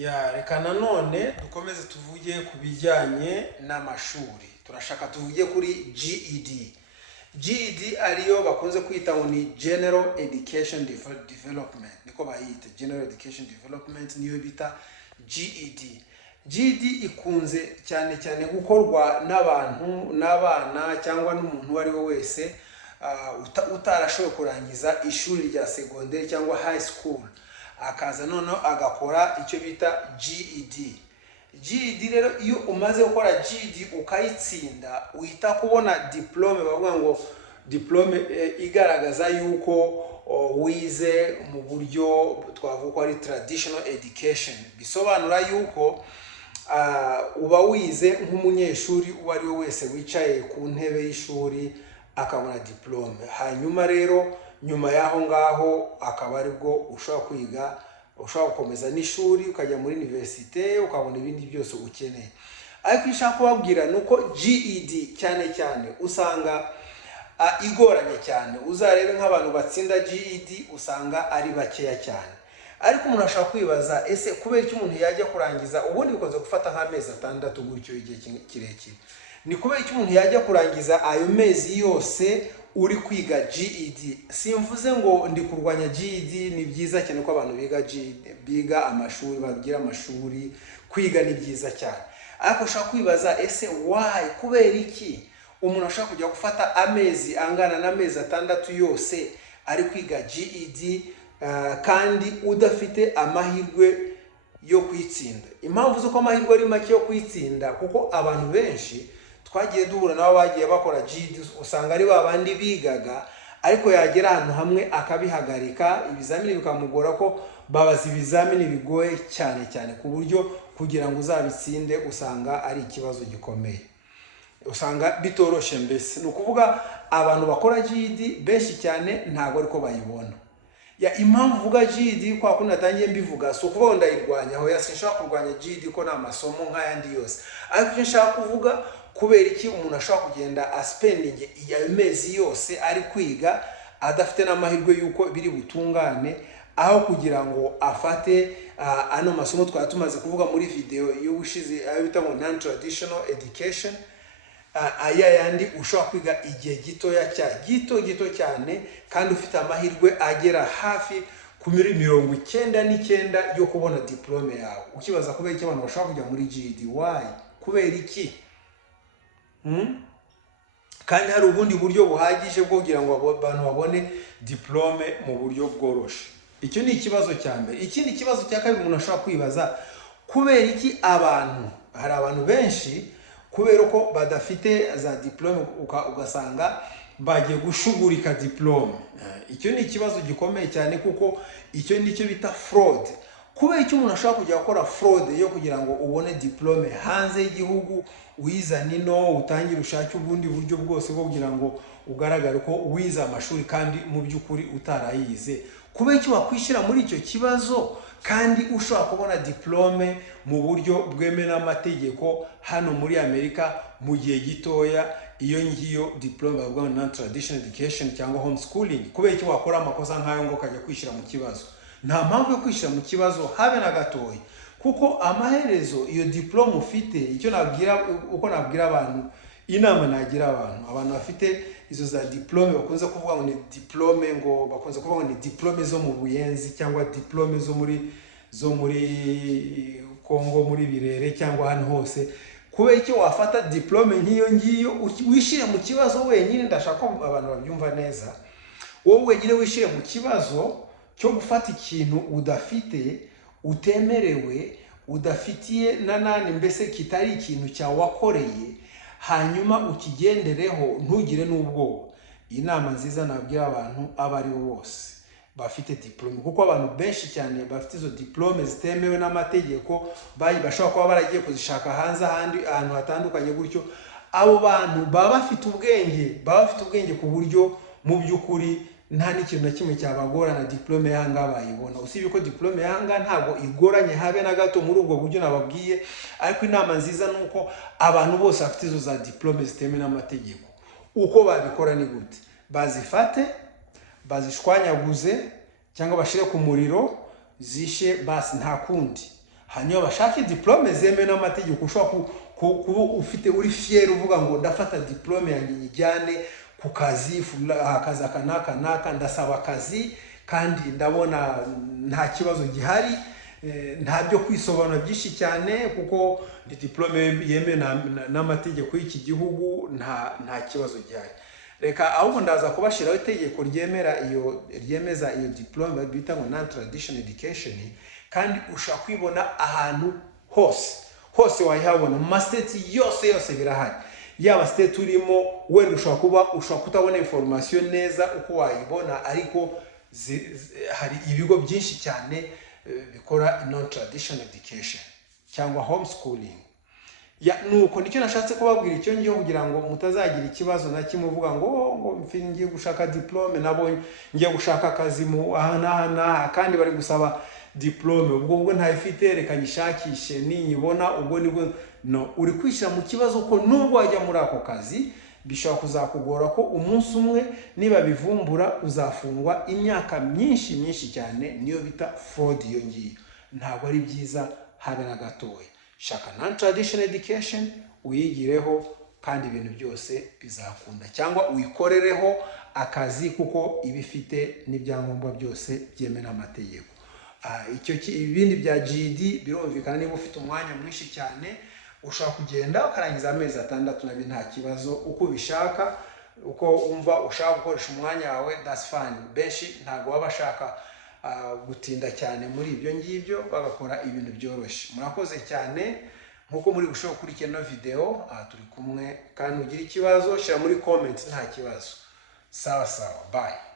Ya reka nanone dukomeze tuvuge ku bijyanye n'amashuri. Turashaka tuvuge kuri GED. GED ariyo bakunze kwita ngo ni General Education Development. Niko bayita General Education Development, niyo bita GED. GED ikunze cyane cyane gukorwa n'abantu n'abana cyangwa n'umuntu uwo ari we wese utarashoboye kurangiza ishuri rya segonderi cyangwa high school, akaza noneho agakora icyo bita GED. GED rero iyo umaze gukora GED ukayitsinda uhita kubona diplome, bavuga ngo diplome igaragaza yuko wize mu buryo twavuga ko ari traditional education. Bisobanura yuko uba wize nk'umunyeshuri uwo ari we wese wicaye ku ntebe y'ishuri akabona diplome. Hanyuma rero nyuma yaho ngaho akaba aribwo ushobora kwiga, ushobora gukomeza n'ishuri ukajya muri universite ukabona ibindi byose ukeneye. Ariko ishaka kubabwira nuko GED cyane cyane usanga igoranye cyane. Uzarebe nk'abantu batsinda GED usanga ari bakeya cyane. Ariko umuntu ashaka kwibaza, ese kubera iki umuntu yajya kurangiza, ubundi bikunze gufata nk'amezi 6 gutyo igihe kirekire, ni kubera iki umuntu yajya kurangiza ayo mezi yose uri kwiga GED? Simvuze ngo ndi kurwanya GED, ni byiza cyane ko abantu biga GED, biga amashuri, bagira amashuri, kwiga ni byiza cyane. Ariko ushaka kwibaza, ese why, kubera iki umuntu ashaka kujya gufata amezi angana n'amezi 6 yose ari kwiga GED kandi udafite amahirwe yo kwitsinda? Impamvu z'uko amahirwe ari make yo kwitsinda, kuko abantu benshi twagiye duhura nabo bagiye bakora GED usanga ari babandi bigaga, ariko yagera ahantu hamwe akabihagarika, ibizamini bikamugora ko babaza ibizamini bigoye cyane cyane ku buryo kugira ngo uzabitsinde usanga ari ikibazo gikomeye, usanga bitoroshe. Mbese ni ukuvuga abantu bakora GED benshi cyane ntabwo ariko bayibona. Ya impamvu uvuga GED kwa kundi natangiye mbivuga, so kuvuga ndayirwanya aho, sinshaka kurwanya GED ko nta masomo nk'ayandi yose, ariko icyo nshaka kuvuga, kubera iki umuntu ashobora kugenda aspending ya mezi yose ari kwiga adafite n'amahirwe yuko biri butungane, aho kugira ngo afate ano masomo twari tumaze kuvuga muri video y'ubushize ayo bita ngo non traditional education, aya yandi ushobora kwiga igihe gito cyane kandi ufite amahirwe agera hafi ku 99% yo kubona diplome yawe. Ukibaza kubera iki abantu bashobora kujya muri GED? Why? Kubera iki? Kandi hari ubundi buryo buhagije bwo kugira ngo abantu babone diplome mu buryo bworoshe. Icyo ni ikibazo cya mbere. Ikindi kibazo cya kabiri umuntu ashobora kwibaza, kubera iki hari abantu benshi kubera ko badafite za diplome ugasanga bagiye gushugurika diplome. Icyo ni ikibazo gikomeye cyane, kuko icyo ni cyo bita fraud. Kubera icyo umuntu ashobora kujya gukora fraud yo kugira ngo ubone diplome hanze y'igihugu, uyizane ino utangire ushake ubundi buryo bwose bwo kugira ngo ugaragare ko wize amashuri kandi mu by'ukuri utarayize? Kubera icyo wakwishyira muri icyo kibazo kandi ushobora kubona diplome mu buryo bwemewe n'amategeko hano muri Amerika mu gihe gitoya, iyo ngiyo diplome bavuga non traditional education cyangwa homeschooling? Kubera icyo wakora amakosa nk'ayo ngo ukajya kwishyira mu kibazo? Nta mpamvu yo kwishyira mu kibazo habe na gatoya, kuko amaherezo iyo diplome ufite, icyo nabwira, uko nabwira abantu, inama nagira abantu bafite izo za diplome bakunze kuvuga ngo ni diplome, ngo bakunze kuvuga ngo ni diplome zo mu Buyenzi cyangwa diplome zo muri Kongo muri Birere cyangwa hano hose. Kubera icyo wafata diplome nk'iyo ngiyo wishyire mu kibazo wenyine? Ndashaka ko abantu babyumva neza. Wowe wenyine wishyire mu kibazo cyo gufata ikintu udafite, utemerewe, udafitiye nani, mbese kitari ikintu cyawakoreye, hanyuma ukigendereho ntugire n'ubwoba. Inama nziza nabwira abantu aba ari bose bafite diplome, kuko abantu benshi cyane bafite izo diplome zitemewe n'amategeko bashobora kuba baragiye kuzishaka hanze ahandi ahantu hatandukanye gutyo. Abo bantu baba bafite ubwenge ku buryo mu by'ukuri nta n'ikintu na kimwe cyabagora na diplome yanga bayibona. Usibye ko diplome yanga ntabwo igoranye habe na gato muri ubwo buryo nababwiye, ariko inama nziza nuko abantu bose bafite izo za diplome zitemewe n'amategeko, uko babikora ni gute? Bazifate, bazishwanyaguze cyangwa bashire ku muriro, zishe basi, nta kundi. hanyuma bashake diplome zemewe n'amategeko. Ushobora kuba ufite uri fier uvuga ngo ndafata diplome yanjye nyijyane ku kazi, akazi akanaka ndasaba akazi kandi ndabona nta kibazo gihari, nta byo kwisobanura byinshi cyane kuko ni diplome yemewe n'amategeko y'iki gihugu, nta kibazo gihari. Reka ahubwo ndaza kubashiraho itegeko ryemeza iyo diplome bita ngo non traditional education, kandi ushaka kwibona ahantu hose wayihabona mu state yose birahari. Yaba state urimo wenda ushaka kutabona information neza uko wayibona, ariko hari ibigo byinshi cyane bikora non traditional education cyangwa homeschooling. Nuko nicyo nashatse kubabwira icyo ngiye kugira ngo mutazagira ikibazo na kimwe uvuga ngo ngiye gushaka diplome, nabo ngiye gushaka akazi mu aha kandi bari gusaba diplome, ubwo ntayifite reka nyishakishe ninyibona, ubwo nibwo no uri kwishyira mu kibazo ko nubwo wajya muri ako kazi bishobora kuzakugora ko umunsi umwe niba bivumbura uzafungwa imyaka myinshi cyane, niyo bita fraud. Iyo ngiyo ntabwo ari byiza habe na gatoya. Shaka non traditional education uyigireho kandi ibintu byose bizakunda, cyangwa uyikorereho akazi kuko ibifite n'ibyangombwa byose byemewe n'amategeko. Ibindi bya GED birumvikana, niba ufite umwanya mwinshi cyane ushaka kugenda ukarangiza amezi 6 nabi nta kibazo, uko ubishaka, uko umva ushaka gukoresha umwanya wawe, that's fine. Benshi ntabwo baba bashaka gutinda cyane muri ibyo ngibyo, bagakora ibintu byoroshye. Murakoze cyane, nkuko muri gushaka kurikirana video turi kumwe, kandi ugira ikibazo shyira muri comment, nta kibazo. Sawa, bye.